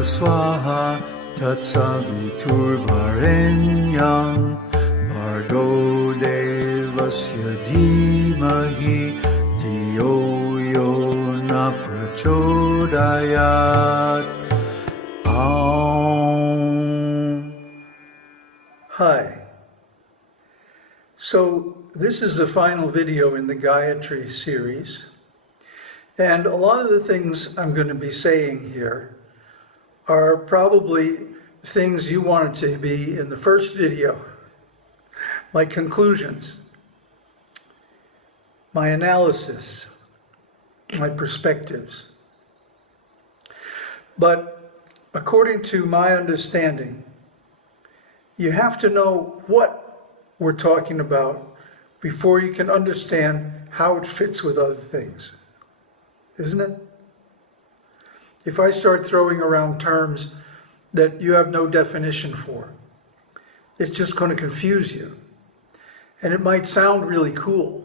Swaha Tatsaviturvarenyam Bhargo Devasya Dhimahi Dhiyo Yo Na Prachodayat. Hi. So this is the final video in the Gayatri series. And a lot of the things I'm going to be saying here are probably things you wanted to be in the first video. My conclusions, my analysis, my perspectives. But according to my understanding, you have to know what we're talking about before you can understand how it fits with other things. Isn't it? If I start throwing around terms that you have no definition for, it's just going to confuse you. And it might sound really cool,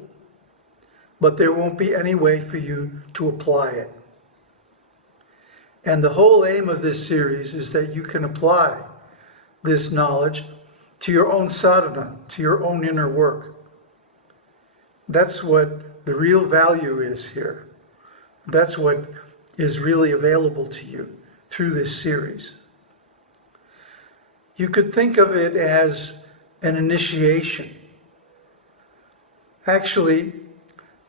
but there won't be any way for you to apply it. And the whole aim of this series is that you can apply this knowledge to your own sadhana, to your own inner work. That's what the real value is here. That's what is really available to you through this series. You could think of it as an initiation. Actually,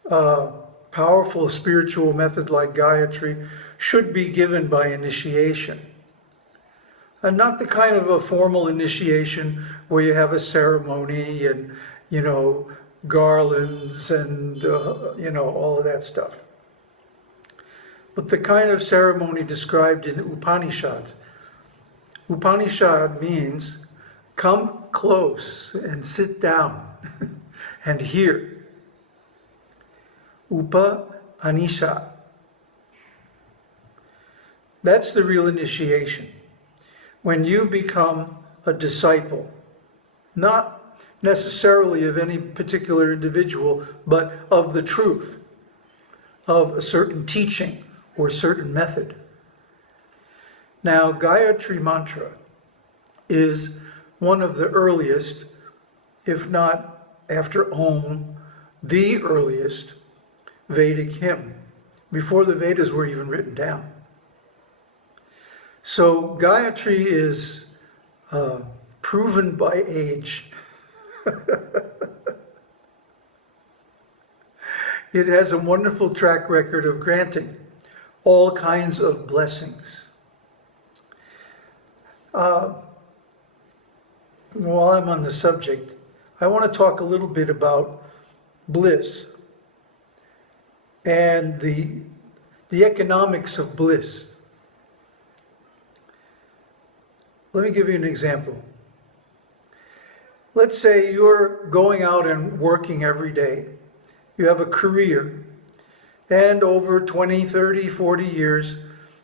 a powerful spiritual method like Gayatri should be given by initiation. And not the kind of a formal initiation where you have a ceremony and, garlands and, all of that stuff. But the kind of ceremony described in Upanishads. Upanishad means come close and sit down and hear. Upa-anisha. That's the real initiation. When you become a disciple, not necessarily of any particular individual, but of the truth, of a certain teaching or a certain method. Now, Gayatri mantra is one of the earliest, if not after Om, the earliest Vedic hymn, before the Vedas were even written down. So Gayatri is proven by age. It has a wonderful track record of granting all kinds of blessings. While I'm on the subject, I want to talk a little bit about bliss and the economics of bliss. Let me give you an example. Let's say you're going out and working every day. You have a career, and over 20, 30, 40 years,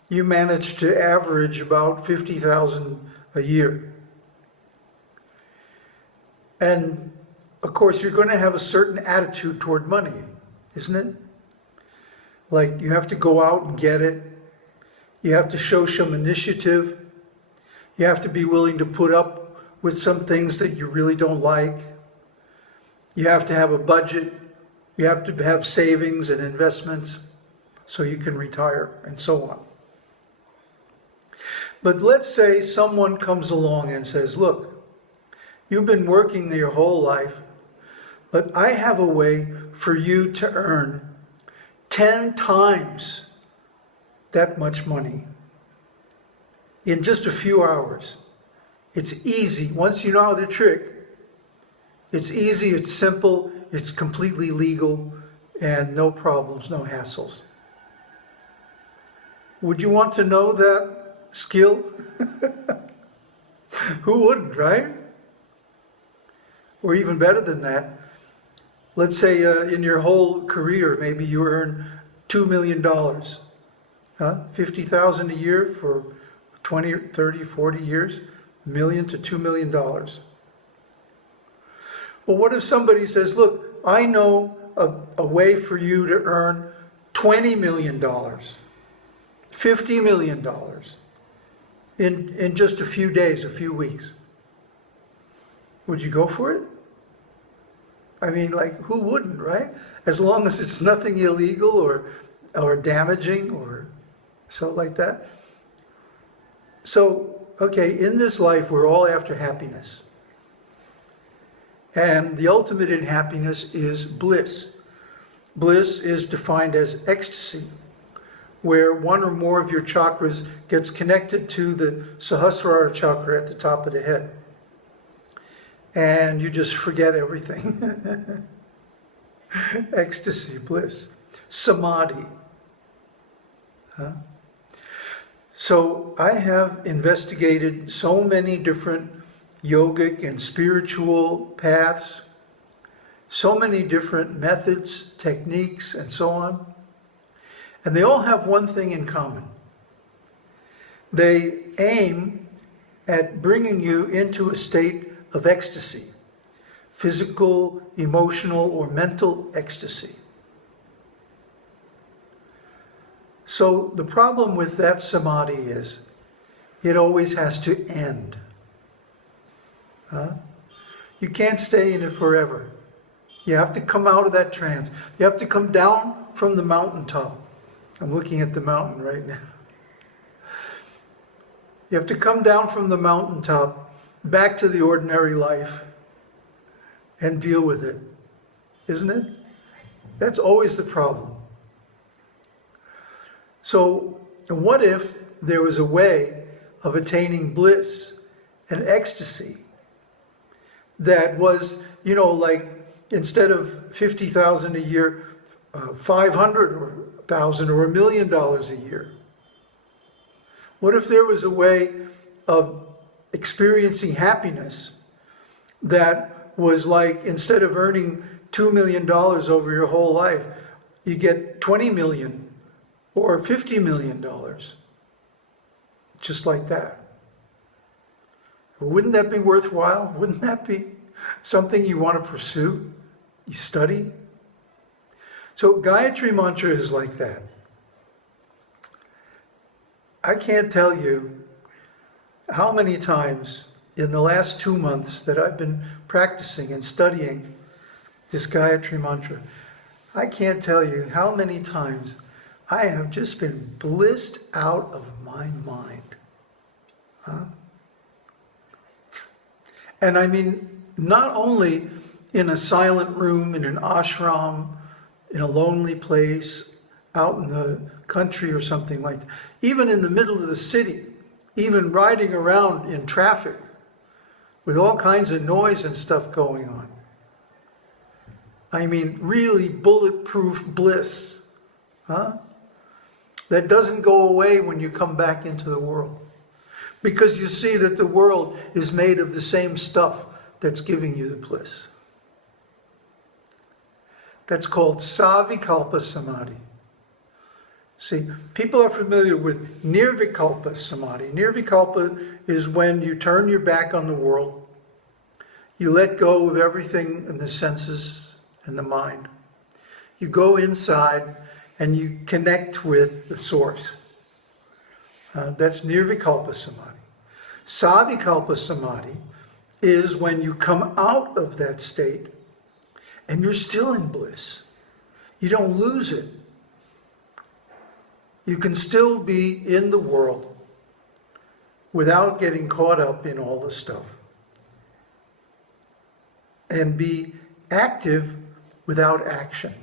you manage to average about $50,000 a year. And of course, you're going to have a certain attitude toward money, isn't it? Like you have to go out and get it. You have to show some initiative. You have to be willing to put up with some things that you really don't like. You have to have a budget. You have to have savings and investments so you can retire and so on. But let's say someone comes along and says, look, you've been working your whole life, but I have a way for you to earn 10 times that much money in just a few hours. It's easy. Once you know how to trick, it's easy, it's simple, it's completely legal, and no problems, no hassles. Would you want to know that skill? Who wouldn't, right? Or even better than that, let's say in your whole career, maybe you earn $2 million. $50,000 a year for 20, 30, 40 years, $1 million to $2 million. Well, what if somebody says, look, I know a way for you to earn $20 million, $50 million, in just a few days, a few weeks. Would you go for it? I mean, like, who wouldn't, right? As long as it's nothing illegal or damaging or so like that. So, okay, in this life, we're all after happiness. And the ultimate in happiness is bliss. Bliss is defined as ecstasy, where one or more of your chakras gets connected to the Sahasrara chakra at the top of the head. And you just forget everything. Ecstasy, bliss. Samādhi. Huh? So I have investigated so many different yogic and spiritual paths, so many different methods, techniques, and so on. And they all have one thing in common. They aim at bringing you into a state of ecstasy, physical, emotional, or mental ecstasy. So the problem with that samadhi is it always has to end. You can't stay in it forever. You have to come out of that trance. You have to come down from the mountaintop. I'm looking at the mountain right now. You have to come down from the mountaintop back to the ordinary life and deal with it. Isn't it? That's always the problem. So, what if there was a way of attaining bliss and ecstasy that was, you know, like instead of 50,000 a year, 500 or 1,000 or $1 million a year? What if there was a way of experiencing happiness that was like, instead of earning $2 million over your whole life, you get 20 million or $50 million, just like that? Wouldn't that be worthwhile? Wouldn't that be something you want to pursue? You study? So Gayatri mantra is like that. I can't tell you how many times in the last 2 months that I've been practicing and studying this Gayatri mantra. I can't tell you how many times I have just been blissed out of my mind. Huh? And I mean, not only in a silent room, in an ashram, in a lonely place, out in the country or something like that, even in the middle of the city, even riding around in traffic with all kinds of noise and stuff going on. I mean, really bulletproof bliss, huh? That doesn't go away when you come back into the world. Because you see that the world is made of the same stuff that's giving you the bliss. That's called savikalpa samadhi. See, people are familiar with nirvikalpa samadhi. Nirvikalpa is when you turn your back on the world. You let go of everything in the senses and the mind. You go inside and you connect with the source. That's nirvikalpa samadhi. Savikalpa samadhi is when you come out of that state and you're still in bliss. You don't lose it. You can still be in the world without getting caught up in all the stuff. And be active without action.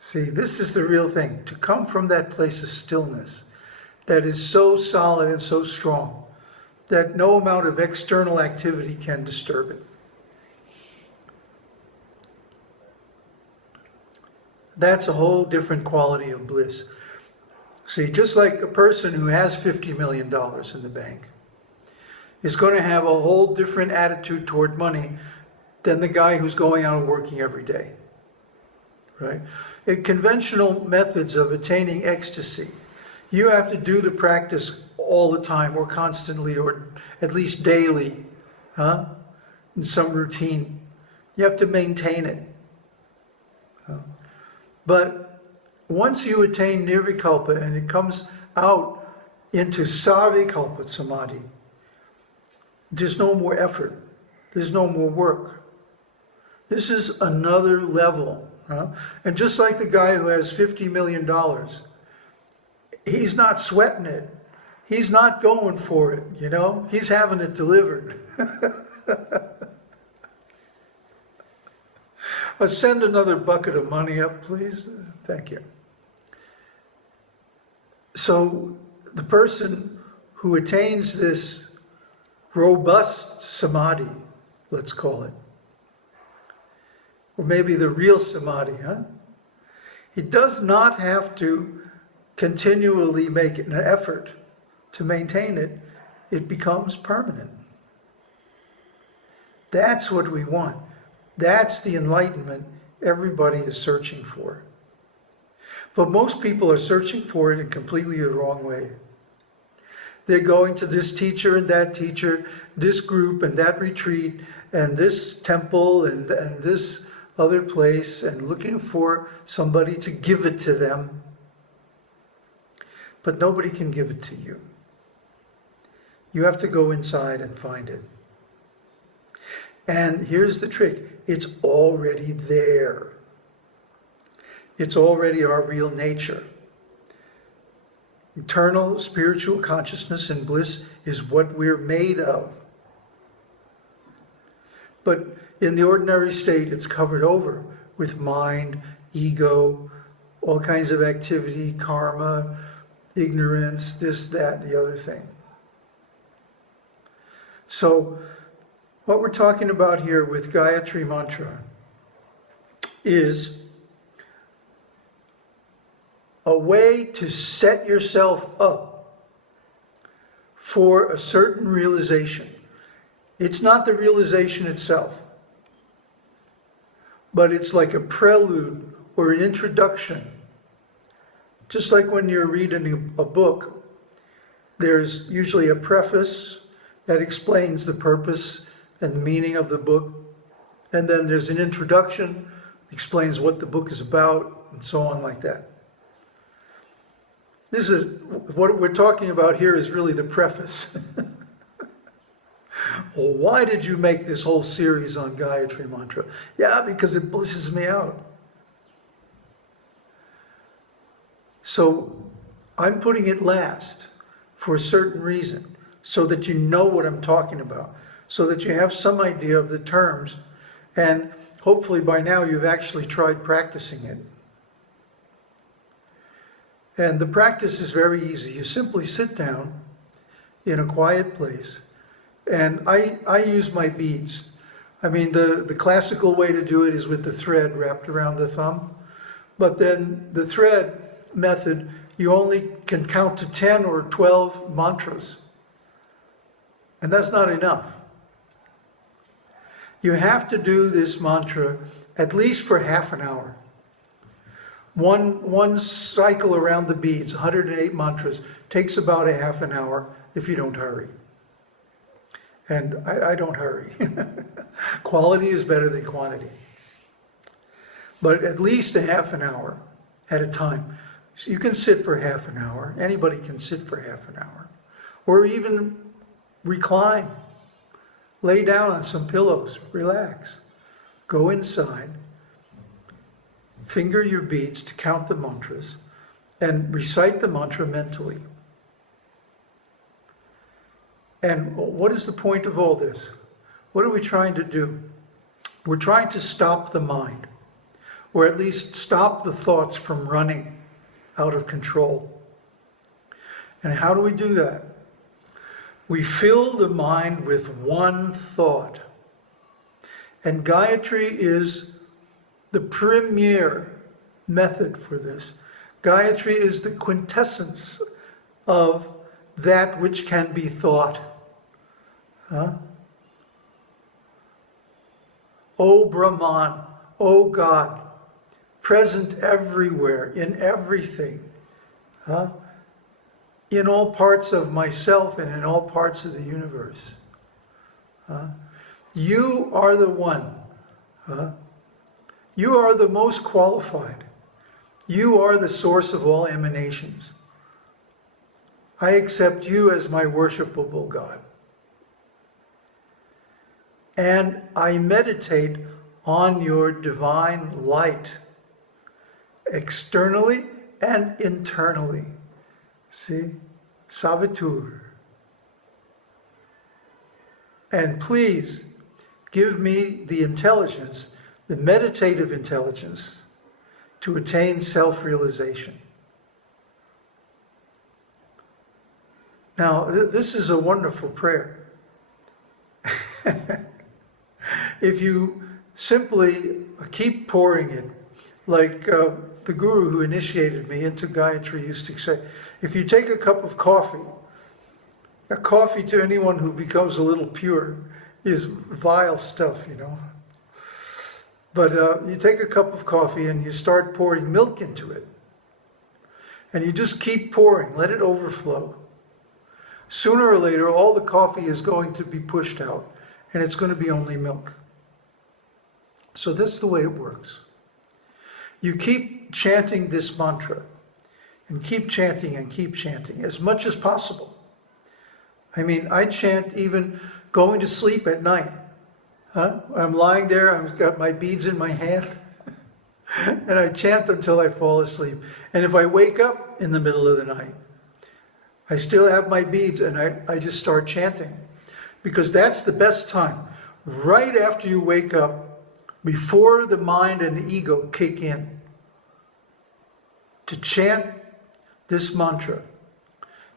See, this is the real thing. To come from that place of stillness that is so solid and so strong that no amount of external activity can disturb it. That's a whole different quality of bliss. See, just like a person who has $50 million in the bank is going to have a whole different attitude toward money than the guy who's going out and working every day. Right? In conventional methods of attaining ecstasy, you have to do the practice all the time or constantly or at least daily, in some routine. You have to maintain it. But once you attain nirvikalpa and it comes out into savikalpa samadhi, there's no more effort. There's no more work. This is another level. And just like the guy who has $50 million, he's not sweating it. He's not going for it, you know. He's having it delivered. Send another bucket of money up, please. Thank you. So the person who attains this robust samadhi, let's call it, or maybe the real samadhi, he does not have to continually make an effort to maintain it. It becomes permanent. That's what we want. That's the enlightenment everybody is searching for. But most people are searching for it in completely the wrong way. They're going to this teacher and that teacher, this group and that retreat, and this temple and this other place, and looking for somebody to give it to them. But nobody can give it to you. You have to go inside and find it. And here's the trick. It's already there. It's already our real nature. Eternal spiritual consciousness and bliss is what we're made of. But in the ordinary state, it's covered over with mind, ego, all kinds of activity, karma, ignorance, this, that, the other thing. So, what we're talking about here with Gayatri mantra is a way to set yourself up for a certain realization. It's not the realization itself, but it's like a prelude or an introduction. Just like when you're reading a book, there's usually a preface that explains the purpose and the meaning of the book. And then there's an introduction, explains what the book is about, and so on like that. This is what we're talking about here is really the preface. Well, why did you make this whole series on Gayatri mantra? Yeah, because it blisses me out. So I'm putting it last for a certain reason, so that you know what I'm talking about, so that you have some idea of the terms, and hopefully by now you've actually tried practicing it. And the practice is very easy. You simply sit down in a quiet place, and I use my beads. I mean, the classical way to do it is with the thread wrapped around the thumb, but then the thread method, you only can count to 10 or 12 mantras. And that's not enough. You have to do this mantra at least for half an hour. One cycle around the beads, 108 mantras, takes about a half an hour if you don't hurry. And I don't hurry. Quality is better than quantity. But at least a half an hour at a time. So you can sit for half an hour. Anybody can sit for half an hour. Or even recline. Lay down on some pillows. Relax. Go inside. Finger your beads to count the mantras. And recite the mantra mentally. And what is the point of all this? What are we trying to do? We're trying to stop the mind. Or at least stop the thoughts from running out of control. And how do we do that? We fill the mind with one thought. And Gayatri is the premier method for this. Gayatri is the quintessence of that which can be thought. O Brahman, O God, present everywhere, in everything, in all parts of myself and in all parts of the universe. You are the one. You are the most qualified. You are the source of all emanations. I accept you as my worshipable God. And I meditate on your divine light, externally and internally. See? Savitur. And please give me the intelligence, the meditative intelligence, to attain self-realization. Now, this is a wonderful prayer. If you simply keep pouring it, like the guru who initiated me into Gayatri used to say, if you take a cup of coffee, now coffee to anyone who becomes a little pure is vile stuff, you know. But you take a cup of coffee and you start pouring milk into it. And you just keep pouring, let it overflow. Sooner or later, all the coffee is going to be pushed out, and it's going to be only milk. So that's the way it works. You keep chanting this mantra, and keep chanting as much as possible. I mean, I chant even going to sleep at night. I'm lying there, I've got my beads in my hand, and I chant until I fall asleep. And if I wake up in the middle of the night, I still have my beads, and I just start chanting. Because that's the best time. Right after you wake up, before the mind and the ego kick in, to chant this mantra.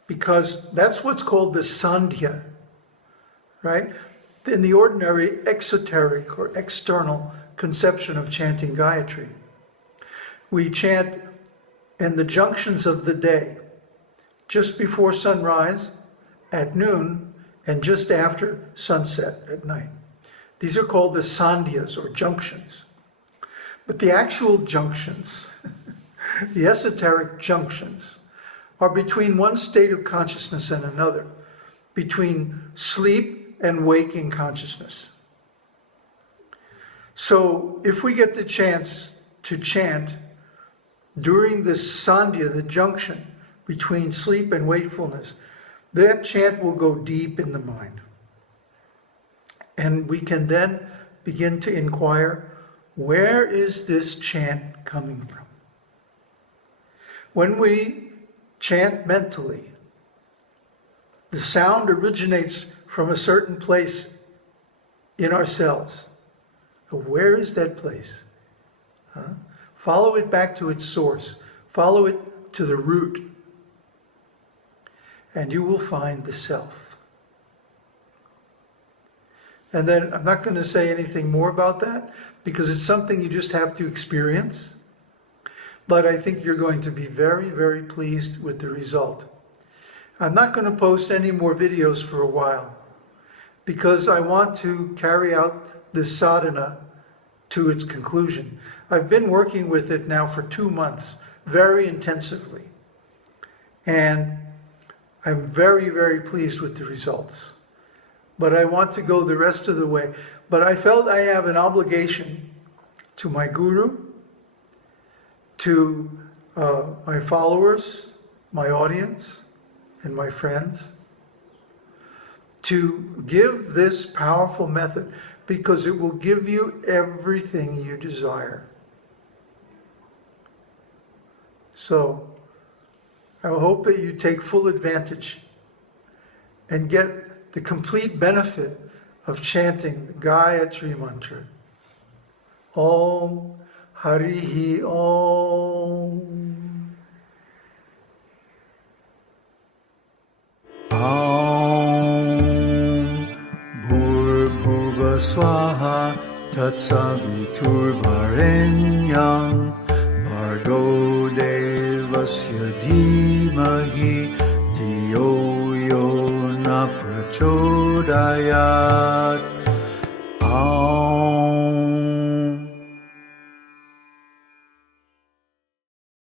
Because that's what's called the sandhya, right? In the ordinary exoteric or external conception of chanting Gayatri, we chant in the junctions of the day, just before sunrise, at noon, and just after sunset at night. These are called the sandhyas or junctions. But the actual junctions, the esoteric junctions, are between one state of consciousness and another, between sleep and waking consciousness. So if we get the chance to chant during this sandhya, the junction between sleep and wakefulness, that chant will go deep in the mind. And we can then begin to inquire, where is this chant coming from? When we chant mentally, the sound originates from a certain place in ourselves. Where is that place? Follow it back to its source. Follow it to the root. And you will find the self. And then I'm not going to say anything more about that because it's something you just have to experience. But I think you're going to be very, very pleased with the result. I'm not going to post any more videos for a while because I want to carry out this sadhana to its conclusion. I've been working with it now for 2 months, very intensively. And I'm very, very pleased with the results. But I want to go the rest of the way. But I felt I have an obligation to my guru, to my followers, my audience, and my friends, to give this powerful method because it will give you everything you desire. So, I hope that you take full advantage and get the complete benefit of chanting the Gayatri mantra. Om Harihi Om. Om Bhur-bhuva Swaha Tatsavitur-Varenyam Bhargo Devasya Dhimahi Dhiyo Yo Na Prachodayat.